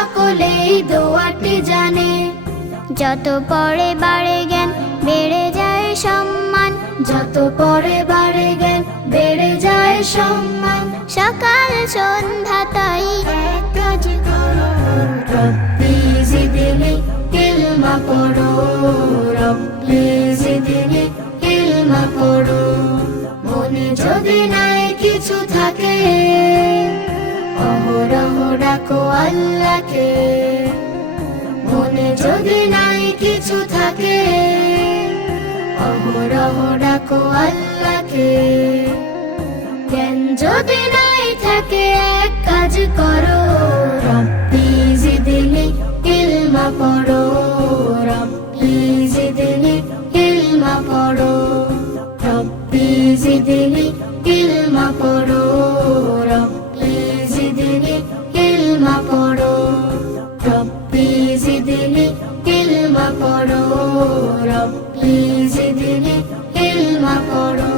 সকলেই দোয়াটি জানে। যত পড়ে বাড়ে জ্ঞান বেড়ে যায় সম্মান, যত পড়ে বাড়ে জ্ঞান বেড়ে যায় সম্মান। সকাল সন্ধ্যা তাই এক কাজ করো, রব্বি জিদনি ইলমা পড়ো, রব্বি জিদনি ইলমা পড়ো। মনে যদি নাই কিছু থাকে, অহরহ ডাকো আল্লাহকে। মনে যদি নাই কিছু থাকে, অহরহ ডাকো আল্লাহকে। জ্ঞান যদি নাই থাকে এক কাজ করো, রব্বি জিদনি ইলমা পড়ো, রব্বি জিদনি ইলমা পড়ো, রব্বি জিদনি ইলমা পড়ো, রব্বি জিদনি ইলমা পড়ো, রব্বি জিদনি ইলমা পড়ো, রব্বি জিদনি ইলমা পড়ো।